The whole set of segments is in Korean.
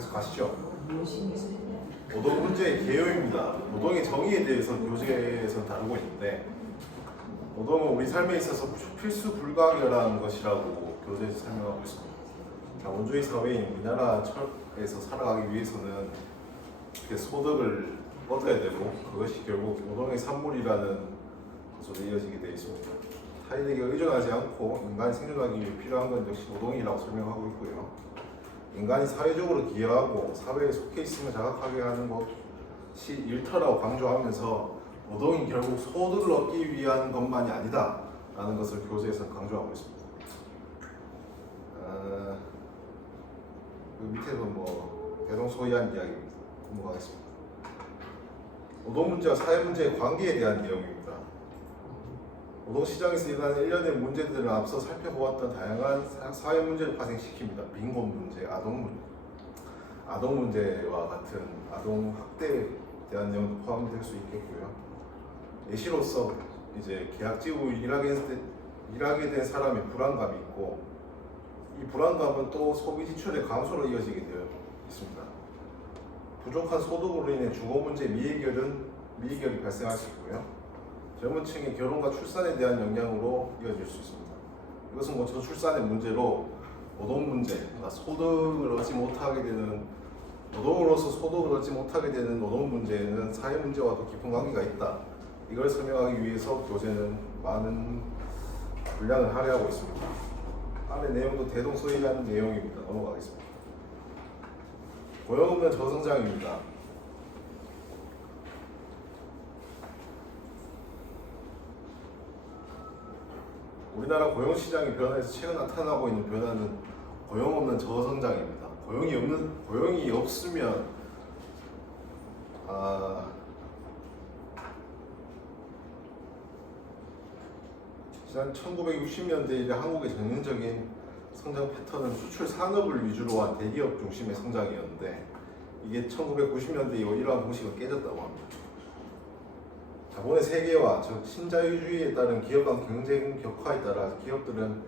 계속 가시죠. 노동 문제의 개요입니다. 노동의 정의에 대해서 교재에서 다루고 있는데 노동은 우리 삶에 있어서 필수 불가결한 것이라고 교재에서 설명하고 있습니다. 자본주의 사회인 우리나라에서 살아가기 위해서는 이렇게 소득을 얻어야 되고 그것이 결국 노동의 산물이라는 것으로 이어지게 되어 있습니다. 타인에게 의존하지 않고 인간이 생존하기 위해 필요한 건 역시 노동이라고 설명하고 있고요. 인간이 사회적으로 기여하고 사회에 속해 있음을 자각하게 하는 것이 일터라고 강조하면서 노동이 결국 소득을 얻기 위한 것만이 아니다 라는 것을 교재에서 강조하고 있습니다. 그 밑에도 대동소이한 이야기입니다. 넘어가겠습니다. 노동 문제와 사회 문제의 관계에 대한 내용입니다. 노동시장에서 일어나는 일련의 문제들을 앞서 살펴보았던 다양한 사회 문제를 파생시킵니다. 빈곤 문제, 아동 문제와 같은 아동 학대에 대한 내용도 포함될 수 있겠고요. 예시로서 이제 계약직으로 일하게 된 사람의 불안감이 있고 이 불안감은 또 소비 지출의 감소로 이어지게 되어 있습니다. 부족한 소득으로 인해 주거 문제 미해결이 발생할 수 있고요. 젊은 층의 결혼과 출산에 대한 영향으로 이어질 수 있습니다. 이것은 저출산의 문제로 노동 문제, 소득을 얻지 못하게 되는 노동으로서 소득을 얻지 못하게 되는 노동 문제는 사회 문제와도 깊은 관계가 있다. 이걸 설명하기 위해서 교재는 많은 분량을 할애하고 있습니다. 아래 내용도 대동소이한 내용입니다. 넘어가겠습니다. 고용 없는 저성장입니다. 우리나라 고용시장의 변화에서 최근 나타나고 있는 변화는 고용 없는 저성장입니다. 고용이 없으면 지난 1960년대 이래 한국의 전형적인 성장 패턴은 수출 산업을 위주로 한 대기업 중심의 성장이었는데 이게 1990년대 이후 이러한 공식은 깨졌다고 합니다. 자본의 세계화, 즉 신자유주의에 따른 기업 간 경쟁 격화에 따라 기업들은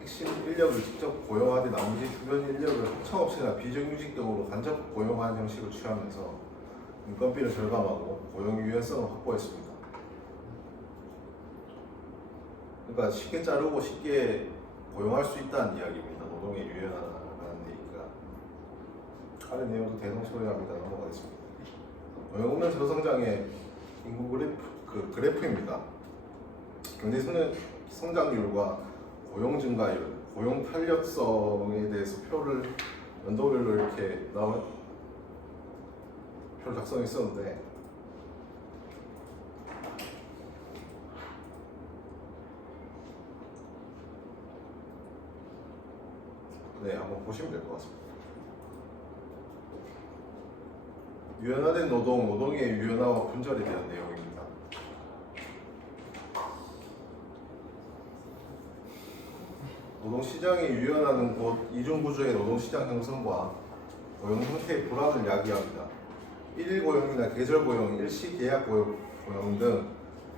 핵심 인력을 직접 고용하되 나머지 주변 인력을 하청업체나 비정규직 등으로 간접 고용하는 형식을 취하면서 인건비를 절감하고 고용 유연성을 확보했습니다. 그러니까 쉽게 자르고 쉽게 고용할 수 있다는 이야기입니다. 노동의 유연화라는 얘기가. 아래 내용도 대동소이합니다. 넘어가겠습니다. 고용 없는 저성장의 인구 그래프입니다. 경제 성장률과 고용 증가율, 고용 탄력성에 대해서 연도별로 이렇게 표를 작성했었는데 네, 한번 보시면 될 것 같습니다. 유연화된 노동의 유연화와 분절에 대한 내용입니다. 노동시장이 유연하는 곳 이중구조의 노동시장 형성과 고용 형태의 불안을 야기합니다. 일일 고용이나 계절 고용, 일시 계약 고용 등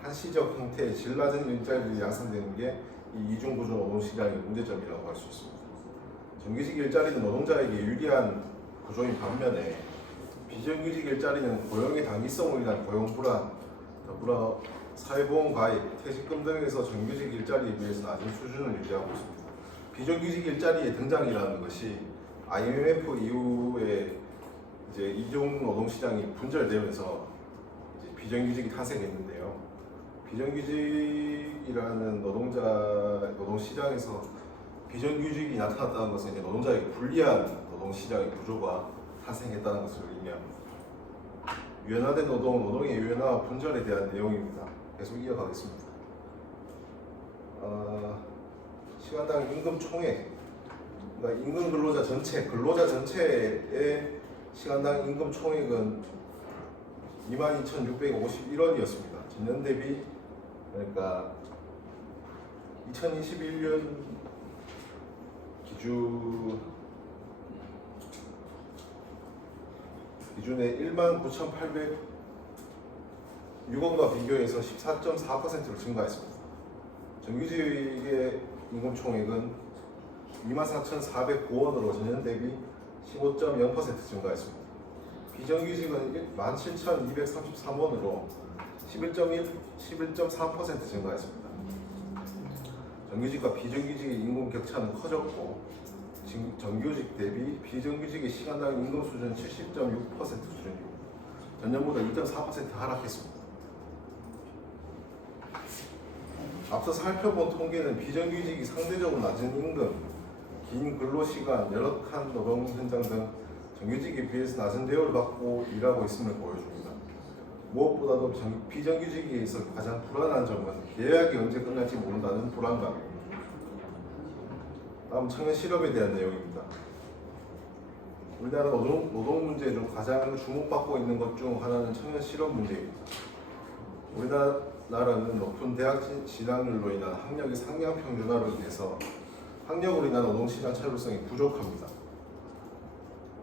한시적 형태의 질 낮은 일자리를 양산되는 게 이 이중구조 노동시장의 문제점이라고 할 수 있습니다. 정규직 일자리는 노동자에게 유리한 구조인 반면에 비정규직 일자리는 고용의 단기성으로 인한 고용 불안, 더불어 사회보험 가입, 퇴직금 등에서 정규직 일자리에 비해서 낮은 수준을 유지하고 있습니다. 비정규직 일자리의 등장이라는 것이 IMF 이후에 이제 이중 노동 시장이 분절되면서 이제 비정규직이 탄생했는데요. 비정규직이라는 노동 시장에서 비정규직이 나타났다는 것은 이제 노동자에게 불리한 노동 시장의 구조가 탄생했다는 것을 의미합니다. 유연화된 노동의 유연화와 분절에 대한 내용입니다. 계속 이어가겠습니다. 시간당 임금 총액, 그러니까 임금 근로자 전체의 시간당 임금 총액은 22,651원이었습니다. 전년 대비 그러니까 2021년 기준의 19,806원과 비교해서 14.4%로 증가했습니다. 정규직의 임금 총액은 24,409원으로 전년 대비 15.0% 증가했습니다. 비정규직은 17,233원으로 11.4% 증가했습니다. 정규직과 비정규직의 임금 격차는 커졌고 정규직 대비 비정규직의 시간당 임금 수준은 70.6% 수준이고 전년보다 2.4% 하락했습니다. 앞서 살펴본 통계는 비정규직이 상대적으로 낮은 임금, 긴 근로시간, 열악한 노동 현장 등 정규직에 비해서 낮은 대우를 받고 일하고 있음을 보여줍니다. 무엇보다도 비정규직에서 가장 불안한 점은 계약이 언제 끝날지 모른다는 불안감입니다. 다음 청년 실업에 대한 내용입니다. 우리나라 노동 문제 중 가장 주목받고 있는 것 중 하나는 청년 실업 문제입니다. 우리나라는 높은 대학 진학률로 인한 학력의 상향 평준화로 인해서 학력으로 인한 노동시장 차별성이 부족합니다.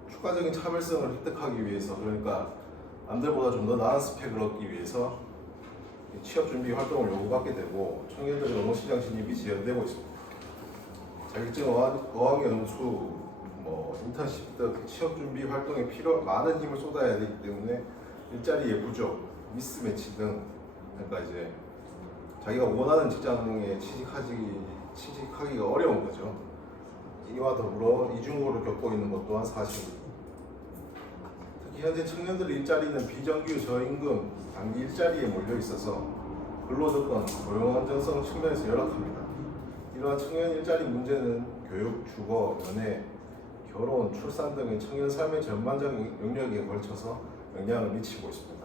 추가적인 차별성을 획득하기 위해서, 그러니까 남들보다 좀 더 나은 스펙을 얻기 위해서 취업준비 활동을 요구받게 되고 청년들의 노동시장 진입이 지연되고 있습니다. 자격증 어학연수, 인턴십 등 취업준비 활동에 많은 힘을 쏟아야 되기 때문에 일자리의 부족, 미스매치 등, 그러니까 이제 자기가 원하는 직장에 취직하기가 어려운 거죠. 이와 더불어 이중고를 겪고 있는 것 또한 사실입니다. 특히 현재 청년들의 일자리는 비정규 저임금 단기 일자리에 몰려 있어서 근로조건, 고용 안정성 측면에서 열악합니다. 이러한 청년 일자리 문제는 교육, 주거, 연애, 결혼, 출산 등의 청년 삶의 전반적인 영역에 걸쳐서 영향을 미치고 있습니다.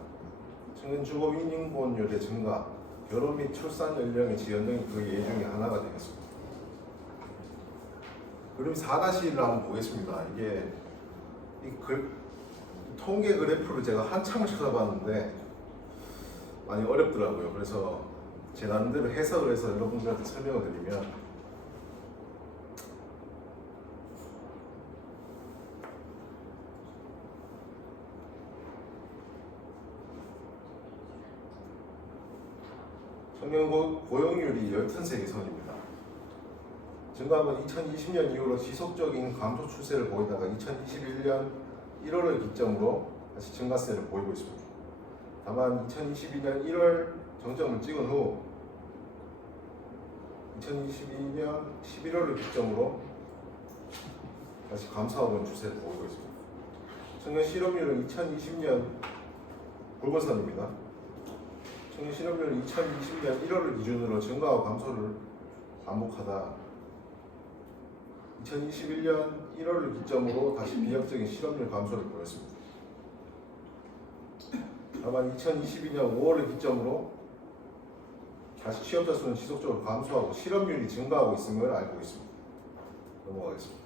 청년 주거 인구보험료의 증가, 결혼 및 출산 연령의 지연 등이 그 예 중에 하나가 되겠습니다. 그럼 4-1을 한번 보겠습니다. 이게 통계 그래프를 제가 한참을 찾아봤는데 많이 어렵더라고요. 그래서 제 나름대로 해석을 해서 여러분들한테 설명을 드리면, 청년 고용률이 13세기 선입니다. 증가함은 2020년 이후로 지속적인 감소 추세를 보이다가 2021년 1월을 기점으로 다시 증가세를 보이고 있습니다. 다만 2022년 1월 정점을 찍은 후 2022년 11월을 기점으로 다시 감소하고 있는 추세를 보이고 있습니다. 청년 실업률은 2020년 붉은 선입니다. 청년 실업률은 2020년 1월을 기준으로 증가와 감소를 반복하다 2021년 1월을 기점으로 다시 비약적인 실업률 감소를 보였습니다. 다만 2022년 5월을 기점으로 다시 취업자 수는 지속적으로 감소하고 실업률이 증가하고 있음을 알고 있습니다. 넘어가겠습니다.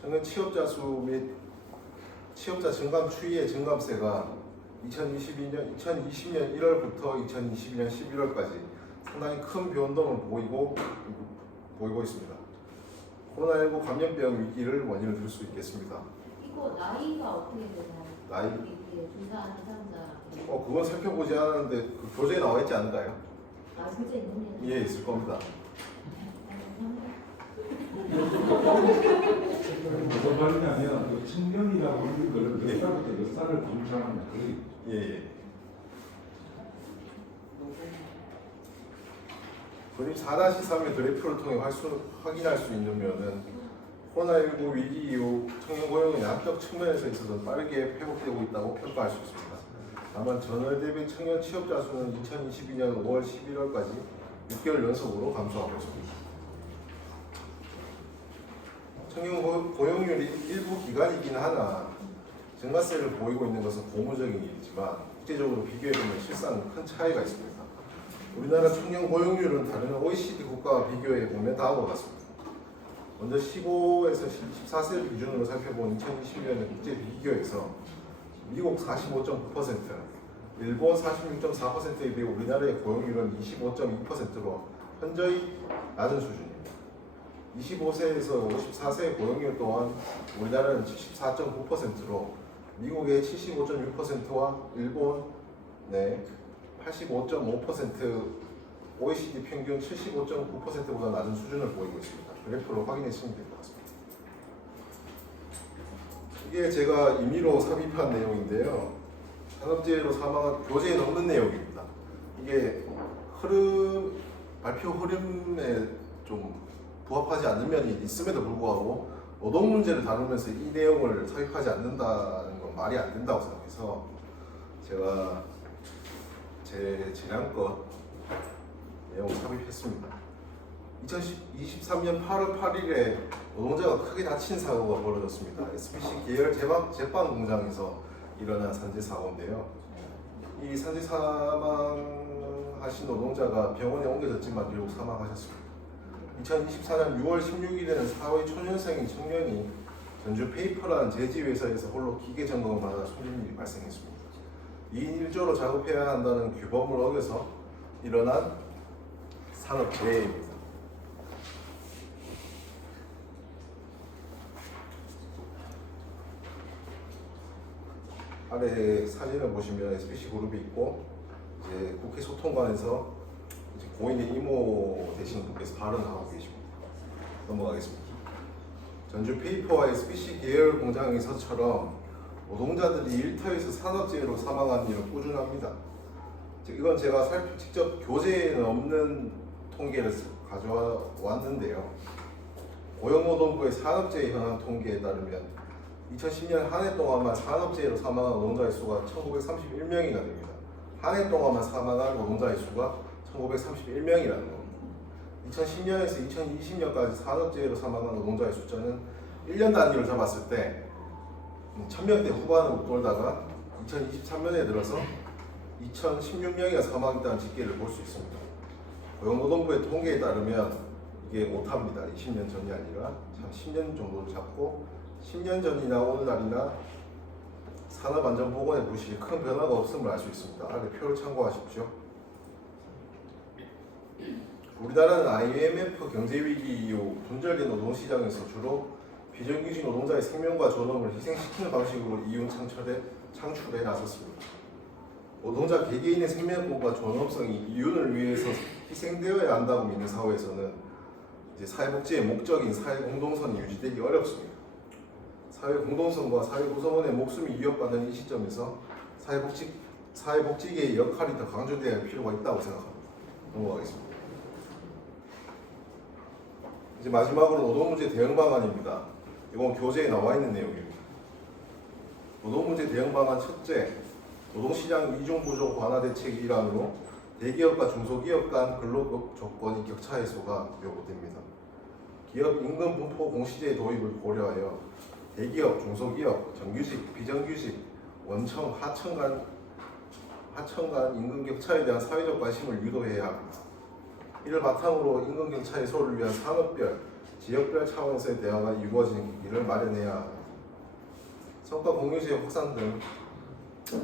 청년 취업자 수 및 취업자 증감 추이의 증감세가 2020년 1월부터 2022년 11월까지 상당히 큰 변동을 보이고 있습니다. 코로나19 감염병 위기를 원인을 들 수 있겠습니다. 이거 나이가 어떻게 되나요? 나이? 이게 조사한 대상자. 그건 살펴보지 않았는데 그 교재에 나와 있지 않을까요? 아, 교재 있는 게? 예, 있을 겁니다. 무슨 말이냐면 그 청년이라고 하는 거를 몇 살부터 몇 살을 감수하느냐. 예. 그림 4-3의 그래프를 통해 확인할 수 있는 면은 코로나19 위기 이후 청년 고용은 양적 측면에서 있어서 빠르게 회복되고 있다고 평가할 수 있습니다. 다만 전월 대비 청년 취업자 수는 2022년 5월 11월까지 6개월 연속으로 감소하고 있습니다. 청년 고용률이 일부 기간이긴 하나 증가세를 보이고 있는 것은 고무적인 일이지만 국제적으로 비교해보면 실상 큰 차이가 있습니다. 우리나라 청년 고용률은 다른 OECD 국가와 비교해보면 다음과 같습니다. 먼저 15에서 14세를 기준으로 살펴본 2020년의 국제 비교에서 미국 45.9%, 일본 46.4%에 비해 우리나라의 고용률은 25.2%로 현저히 낮은 수준입니다. 25세에서 54세의 고용률 또한 우리나라는 74.9%로 미국의 75.6%와 일본의 85.5%, OECD 평균 75.9%보다 낮은 수준을 보이고 있습니다. 그래프로 확인하시면 될 것 같습니다. 이게 제가 임의로 삽입한 내용인데요. 산업재해로 사망한 교재에 넣는 내용입니다. 이게 발표 흐름에 좀 부합하지 않는 면이 있음에도 불구하고 노동 문제를 다루면서 이 내용을 삽입하지 않는다는 건 말이 안 된다고 생각해서 제가 제 재량껏 내용을 삽입했습니다. 2023년 8월 8일에 노동자가 크게 다친 사고가 벌어졌습니다. SPC 계열 제빵 공장에서 일어난 산재 사고인데요. 이 산재 사망하신 노동자가 병원에 옮겨졌지만 결국 사망하셨습니다. 2024년 6월 16일에는 사회 초년생인 청년이 전주 페이퍼라는 제지회사에서 홀로 기계 점검을 받아 숨진 일이 발생했습니다. 2인 1조로 작업해야 한다는 규범을 어겨서 일어난 산업재해입니다. 아래 사진을 보시면 SPC 그룹이 있고 이제 국회 소통관에서 이제 고인의 이모 되시는 분께서 발언을 하고 계십니다. 넘어가겠습니다. 전주 페이퍼와 SPC 계열 공장에서처럼 노동자들이 일터에서 산업재해로 사망하는 일은 꾸준합니다. 이건 제가 직접 교재에는 없는 통계를 가져와 왔는데요. 고용노동부의 산업재해 현황 통계에 따르면 2010년 한 해 동안만 산업재해로 사망한 노동자의 수가 1931명이나 됩니다. 한 해 동안만 사망한 노동자의 수가 1931명이라는 겁니다. 2010년에서 2020년까지 산업재해로 사망한 노동자의 숫자는 1년 단위로 잡았을 때 1000명대 후반을 웃돌다가 2023년에 들어서 2016명이나 사망했다는 집계를 볼 수 있습니다. 고용노동부의 통계에 따르면 이게 오타입니다. 20년 전이 아니라 10년 정도를 잡고 10년 전이나 오늘날이나 산업안전보건의 부실이 큰 변화가 없음을 알 수 있습니다. 아래 표를 참고하십시오. 우리나라는 IMF 경제위기 이후 분절된 노동시장에서 주로 비정규직 노동자의 생명과 존엄을 희생시키는 방식으로 이윤 창출에 나섰습니다. 노동자 개개인의 생명권과 존엄성이 이윤을 위해서 희생되어야 한다고 믿는 사회에서는 이제 사회복지의 목적인 사회공동선이 유지되기 어렵습니다. 사회공동선과 사회구성원의 목숨이 위협받는 이 시점에서 사회복지계의 역할이 더 강조되어야 할 필요가 있다고 생각합니다. 넘어가겠습니다. 이제 마지막으로 노동문제 대응 방안입니다. 이건 교재에 나와 있는 내용입니다. 노동문제 대응 방안 첫째, 노동시장 이중 구조 완화 대책 일환으로 대기업과 중소기업 간 근로 조건이 격차 해소가 요구됩니다. 기업 임금 분포 공시제 도입을 고려하여 대기업, 중소기업, 정규직, 비정규직, 원청, 하청 간 임금 격차에 대한 사회적 관심을 유도해야 합니다. 이를 바탕으로 임금 격차 해소를 위한 산업별, 지역별 차원에서의 대화가 이루어지기를 마련해야 합니다. 성과 공유제 확산 등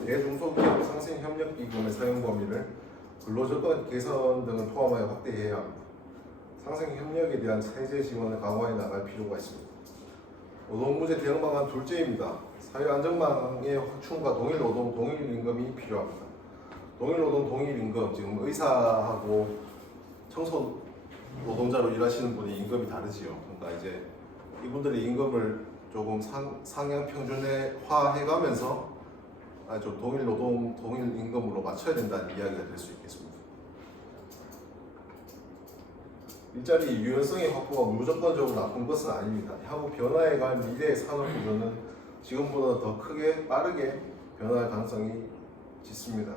대중소기업 상생협력기금의 사용 범위를 근로조건 개선 등을 포함하여 확대해야 합니다. 상생협력에 대한 세제 지원을 강화해 나갈 필요가 있습니다. 노동문제 대응 방안 둘째입니다. 사회안전망의 확충과 동일노동, 동일임금이 필요합니다. 동일노동, 동일임금, 지금 의사하고 청소 노동자로 일하시는 분이 임금이 다르지요. 그러니까 이제 이분들의 임금을 조금 상향 평준화해가면서 좀 동일노동, 동일임금으로 맞춰야 된다는 이야기가 될 수 있겠습니다. 일자리 유연성의 확보가 무조건적으로 나쁜 것은 아닙니다. 향후 변화해갈 미래의 산업구조는 지금보다 더 크게 빠르게 변화할 가능성이 짙습니다.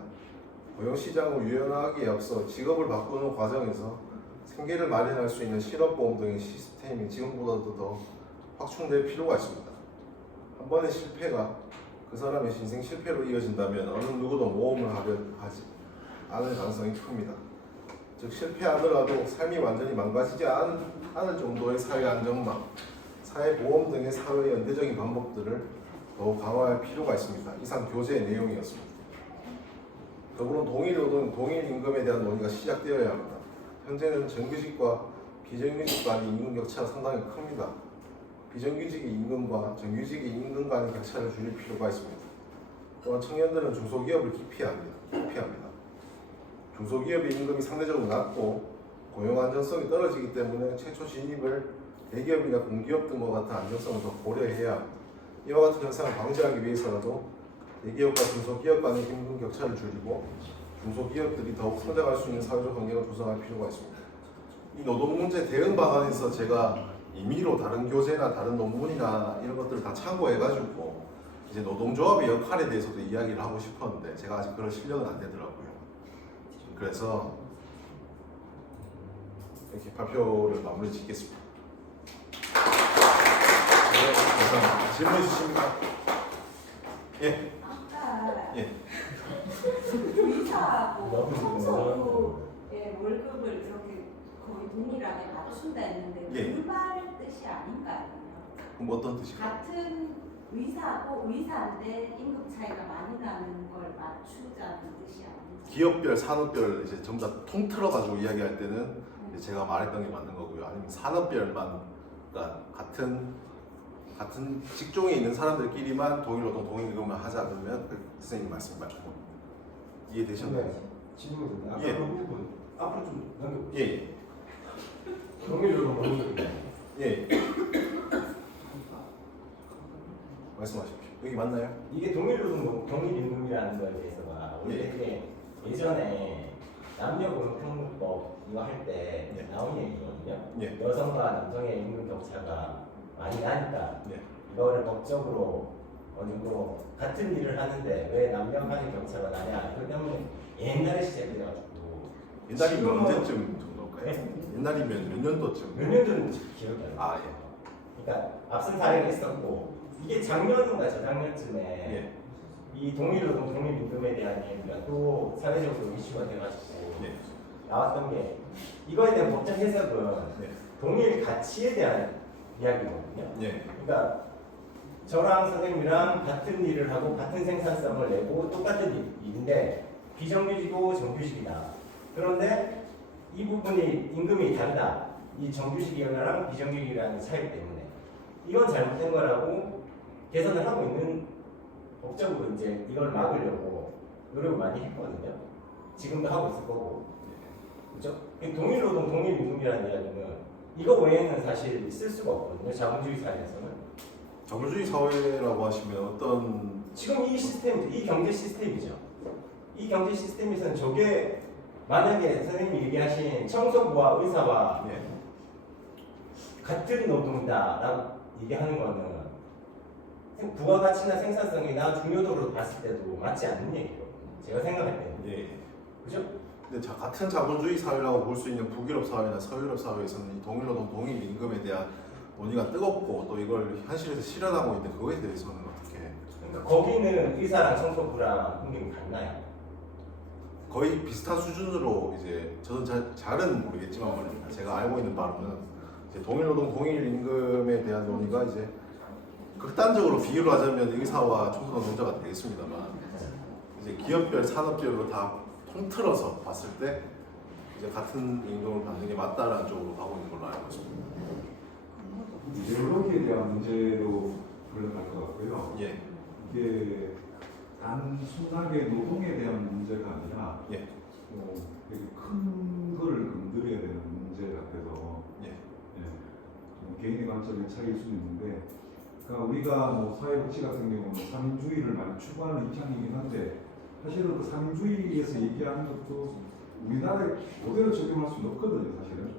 고용시장을 유연하기에 앞서 직업을 바꾸는 과정에서 생계를 마련할 수 있는 실업보험 등의 시스템이 지금보다도 더 확충될 필요가 있습니다. 한 번의 실패가 그 사람의 인생 실패로 이어진다면 어느 누구도 모험을 하지 않을 가능성이 큽니다. 즉 실패하더라도 삶이 완전히 망가지지 않을 정도의 사회 안전망, 사회보험 등의 사회 연대적인 방법들을 더욱 강화할 필요가 있습니다. 이상 교재의 내용이었습니다. 더불어 동일노동, 동일임금에 대한 논의가 시작되어야 합니다. 현재는 정규직과 비정규직 간의 임금 격차가 상당히 큽니다. 비정규직의 임금과 정규직의 임금 간의 격차를 줄일 필요가 있습니다. 또한 청년들은 중소기업을 기피합니다. 중소기업의 임금이 상대적으로 낮고 고용 안정성이 떨어지기 때문에 최초 진입을 대기업이나 공기업 등과 같은 안정성을 더 고려해야 합니다. 이와 같은 현상을 방지하기 위해서라도 대기업과 중소기업 간의 임금 격차를 줄이고 중소기업들이 더욱 성장할 수 있는 사회적 환경을 조성할 필요가 있습니다. 이 노동 문제 대응 방안에서 제가 임의로 다른 교재나 다른 논문이나 이런 것들을 다 참고해가지고 이제 노동조합의 역할에 대해서도 이야기를 하고 싶었는데 제가 아직 그런 실력은 안 되더라고요. 그래서 이렇게 발표를 마무리 짓겠습니다. 네, 감사합니다. 질문 있으십니까? 예. 아까 예. 의사하고 청소부의 월급을 이렇게 거의 동일하게 맞춘다 했는데 예. 그 말 뜻이 아닌가요? 그럼 어떤 뜻일까요? 같은 의사하고 의사인데 임금 차이가 많이 나는 걸 맞추자는 뜻이 아닌가요? 기업별, 산업별 이제 전부 다 통틀어 가지고 이야기할 때는 이제 제가 말했던 게 맞는 거고요. 아니면 산업별만 그러니까 같은 직종에 있는 사람들끼리만 동일노동 동일임금을 하자 그러면 그 선생님 말씀 맞고 이해되셨나요? 질문 아까 예. 그 부분 앞으로 좀 넘겨. 예, 동일로동 넘겨. 예. 말씀하십시오. 여기 맞나요? 이게 동일노동 동일임금이라는 거에 대해서가 원래 이게 예전에 남녀공평법 이거 할 때 예. 나온 얘기거든요. 예. 여성과 남성의 임금 격차가 많이 나니까 예. 이거를 법적으로 어느 정도 같은 일을 하는데 왜 남녀 간의 격차가 나냐 그 때문에 옛날에 시작돼가지고 옛날이면 지금은- 언제쯤 정도일까요? 네? 옛날이면 몇 년도쯤? 몇 년 전 기억이 안 나요. 아 예. 그러니까 앞선 사례가 있었고 이게 작년인가 저작년쯤에 예. 이 동일노동 동일임금에 대한 얘기가 또 사회적으로 이슈가 돼가지고 예. 나왔던 게 이거에 대한 법적 해석은 예. 동일 가치에 대한 이야기거든요. 예. 그러니까 저랑 선생님이랑 같은 일을 하고 같은 생산성을 내고 똑같은 일인데 비정규직이고 정규직이다. 그런데 이 부분이 임금이 다르다. 이 정규직이랑 비정규직이라는 차이 때문에 이건 잘못된 거라고 개선을 하고 있는 법적으로 이제 이걸 막으려고 노력을 많이 했거든요. 지금도 하고 있을 거고. 그죠? 동일노동 동일임금이라는 이야기는 이거 외에는 사실 쓸 수가 없거든요. 자본주의 사회에서는. 자본주의 사회라고 하시면 어떤 지금 이 시스템, 이 경제 시스템이죠. 이 경제 시스템에서는 저게 만약에 선생님이 얘기하신 청소부와 의사와 예. 같은 노동이다라고 얘기하는 거는 부가가치나 생산성이나 중요도로 봤을 때도 맞지 않는 얘기거든요. 제가 생각할 때는. 예. 그죠? 근데 같은 자본주의 사회라고 볼 수 있는 북유럽 사회나 서유럽 사회에서는 이 동일노동 동일임금에 대한 논의가 뜨겁고 또 이걸 현실에서 실현하고 있는데 그거에 대해서는 어떻게 그러니까 거기는 의사랑 청소부랑 임금이 같나요? 거의 비슷한 수준으로 이제 저는 잘은 모르겠지만 말입니다. 제가 알고 있는 바로는 이제 동일노동 동일임금에 대한 논의가 이제 극단적으로 비유를 하자면 의사와 청소노동자가 되겠습니다만 이제 기업별 산업별로 다 통틀어서 봤을 때 이제 같은 임금을 받는 게 맞다라는 쪽으로 가고 있는 걸로 알고 있습니다. 이데올로기에 대한 문제로 흘러갈 것 같고요. 예, 이게 단순하게 노동에 대한 문제가 아니라 예, 되게 큰 거를 건드려야 되는 문제 같아서 예, 좀 개인의 관점의 차이일 수는 있는데 그러니까 우리가 뭐 사회복지 같은 경우는 삼인주의를 많이 추구하는 입장이긴 한데 사실은 그 삼인주의에서 얘기하는 것도 우리나라에 그대로 적용할 수는 없거든요. 사실은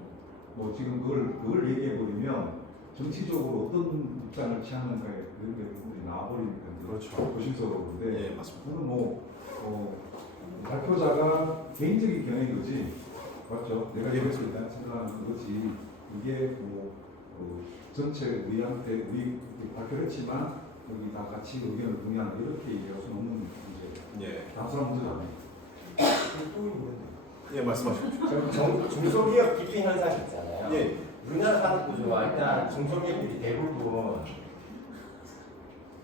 뭐 지금 그걸 얘기해 버리면 정치적으로 어떤 입장을 취하는가에 그런 게 나와버리니까 그렇죠. 조심스러운데 예, 맞습니다. 저는 발표자가 개인적인 견해인 맞죠? 내가 이것을 일단 생각하는 그거지 이게 전체 우리한테 우리 발표를 했지만 여기 다 같이 의견을 동의한다 이렇게 얘기할 수는 없는 문제 예, 단순한 문제가 아니에요. 또 있는데. 예, 말씀하십시오. 중소기업 기피 현상 있잖아요. 예, 우리나라 산업 구조가 일단 중소기업들이 대부분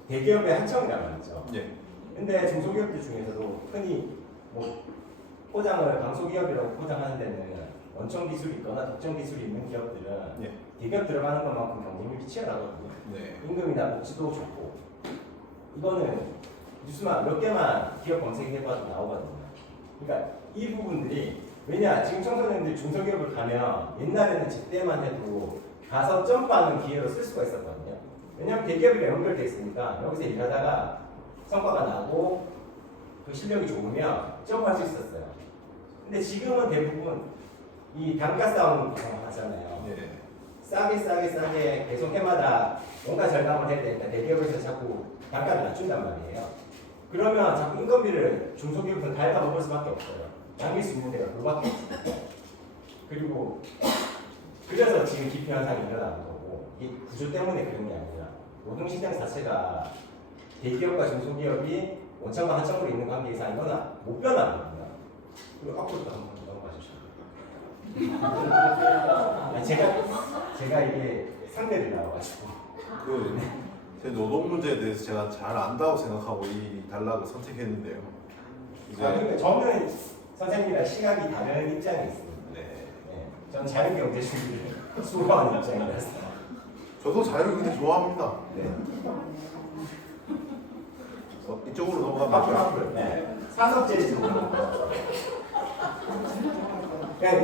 대기업의 하청이라고 하죠. 예, 근데 중소기업들 중에서도 흔히 뭐 포장을 강소기업이라고 포장하는 데는 원청 기술이 있거나 독점 기술이 있는 기업들은 예, 대기업 들어가는 것만큼 경쟁력이 치열하거든요. 네, 임금이나 복지도 좋고 이거는 뉴스만 몇 개만 기업 검색해봐도 나오거든요. 그러니까 이 부분들이 왜냐 지금 청소년들이 중소기업을 가면 옛날에는 제때만 해도 가서 점프하는 기회로 쓸 수가 있었거든요. 왜냐면 대기업이랑 연결돼 있으니까 여기서 일하다가 성과가 나고 그 실력이 좋으면 점프할 수 있었어요. 근데 지금은 대부분 이 단가 싸움 하잖아요. 예. 싸게 계속 해마다 뭔가 절감을 해야 되니까 대기업에서 자꾸 단가를 낮춘단 말이에요. 그러면 자꾸 인건비를 중소기업은 갉아먹을 수밖에 없어요. 남길 수 있는 데가 그거밖에 없어요. 그리고 그래서 지금 기피 현상이 일어나는 거고 이 구조 때문에 그런 게 아니라 노동시장 자체가 대기업과 중소기업이 원청과 하청으로 있는 관계 이상 이거는 못 변하거든요. 그리고 앞으로도 한번 넘어가 주시죠. 제가 이게 상대를 나와가지고 제 노동 문제에 대해서 제가 잘 안다고 생각하고 이 단락을 선택했는데요. 이제 그러니까 저는 선생님이랑 시각이 다른 입장에 있습니다. 네. 전 자연경제주의를 수호하는 입장이라서. 저도 자유경제 좋아합니다. 네. 이쪽으로 넘어가면 앞으로. 네. 산업재해 쪽으로. 그냥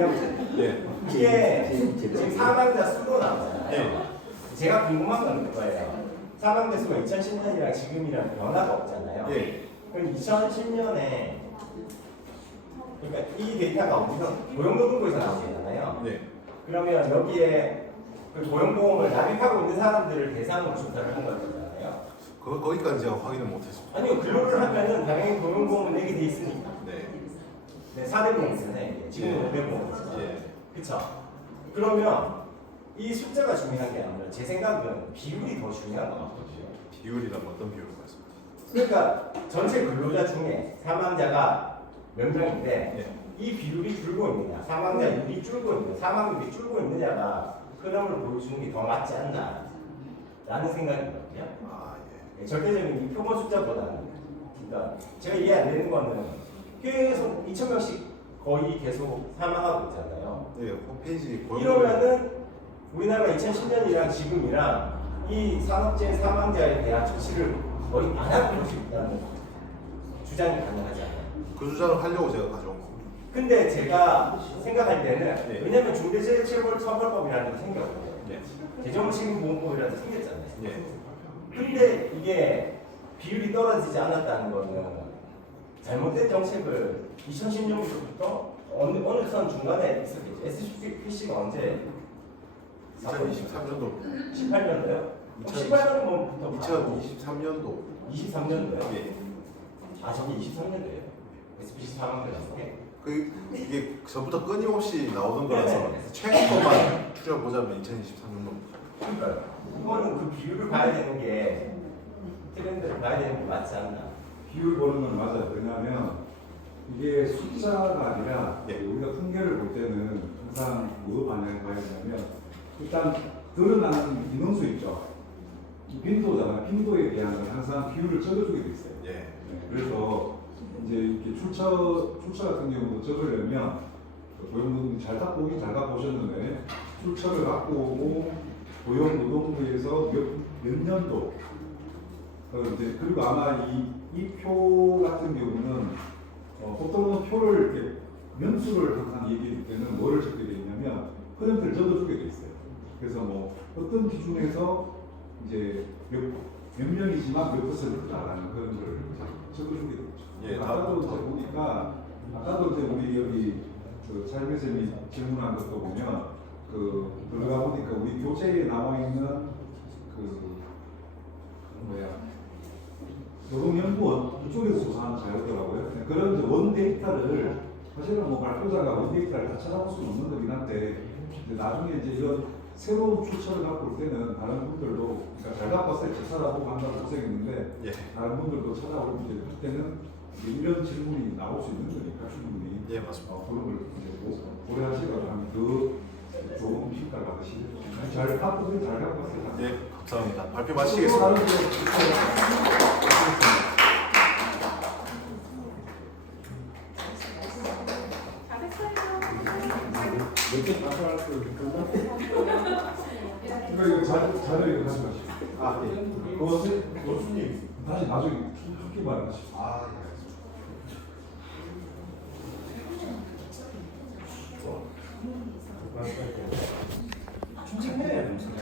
예. 이게 지금 사망자 수로 나오잖아요. 예. 제가 궁금한 건 그거예요. 사망자 수가 2010년이랑 지금이랑 변화가 없잖아요. 예. 그럼 2010년에 그러니까 이 데이터가 어디서 고용노동부에서 나온 거잖아요. 네. 그러면 여기에 그 고용보험을 납입하고 있는 사람들을 대상으로 조사를 한 거잖아요. 거기까지 제가 확인을 못했습니다. 아니요, 근로를 하면은 당연히 고용보험을 내게 돼 있으니까. 네. 네, 4대 보험이잖아요. 지금 예. 5대 보험이죠. 예. 그쵸? 그러면 이 숫자가 중요한 게 아니라 제 생각은 비율이 더 중요한 것 같거든요. 비율이라면 어떤 비율을 말씀하세요? 그러니까 전체 근로자 중에 사망자가 몇 명인데 예. 이 비율이 줄고 있느냐, 사망자율이 줄고 있느냐, 사망률이 줄고 있느냐가 흐름을 보여주는 게 더 맞지 않나 라는 생각이거든요. 아 예. 절대적인 이 표본 숫자보다는 그러니까 제가 이해 안 되는 거는 계속 2,000명씩 거의 계속 사망하고 있잖아요. 네, 홈페이지 이러면은 우리나라가 2010년이랑 지금이랑 이 산업재해 사망자에 대한 조치를 거의 안 하고 있다는 주장이 가능하잖아요. 그 주장을 하려고 제가 가져온 겁니다. 근데 제가 생각할 때는 네. 왜냐면 중대재해처벌법이라는 게 생겼거든요. 예. 재정신보험법이라도 생겼잖아요. 예. 근데 이게 비율이 떨어지지 않았다는 거는 잘못된 정책을 2010년부터 어느 선 중간에 있었겠죠. SPC가 언제? 2023년도 18년도요? 18년은 뭐부터 2023년도 23년도요? 예. 아 저게 23년도예요? SPC 상황 때였어? 이게 전부터 끊임없이 나오던 거라서 네네. 최근 것만 추려보자면 2023년도 그러니까요. 이거는 그 비율을 봐야 되는 게 트렌드를 봐야 되는 게 맞지 않나? 비율 보는 건 맞아요. 왜냐하면 이게 숫자가 아니라 예. 우리가 통계를 볼 때는 항상 뭐 방향을 봐야 되냐면 일단 드러나는 인원수 있죠. 이 빈도잖아요. 빈도에 대한 건 항상 비율을 적어주게 돼 있어요. 예. 네, 그래서 이제 이렇게 출처 같은 경우도 적으려면 고용노동부 잘 다 보셨는데 출처를 갖고 오고 고용노동부에서 몇 년도 이제 그리고 아마 이 표 같은 경우는 보통은 표를 이렇게 면수를 항상 얘기할 때는 뭐를 적게 돼 있냐면 퍼센트를 적어주게 돼 있어요. 그래서 뭐 어떤 기준에서 이제 몇 명이지만 몇 %다라는 그런 걸 적어주게 되죠. 예, 아까도 이제 보니까 아까도 이제 우리 여기 그 차일배 쌤이 질문한 것도 보면 그 들어가 보니까 우리 교재에 나와 있는 그 뭐야 노동연구원 이쪽에서 조사하는 자료더라고요. 그런 이제 원 데이터를 사실은 뭐 발표자가 원 데이터를 다 찾아볼 수는 없는 거긴 한데 이제 나중에 이제 이런 새로운 출처를 갖고 올 때는 다른 분들도 그러니까 잘 갖고 왔을 때 찾아보고 한다고 고생했는데 예. 다른 분들도 찾아오고 이제 그때는 이런 질문이 나올 수 있는 거니까 충분히 예, 맞습니다. 그런 걸 이제 고려하시다가 하면 더 좋은 평가를 받으시죠. 잘 갖고 왔어요. 예, 감사합니다. 발표 마치겠습니다. 이거 자료 이거 하지 마시고. 아, 예. 그것은 교수님. 다시 나중에 함께 말하시죠. 아, 예.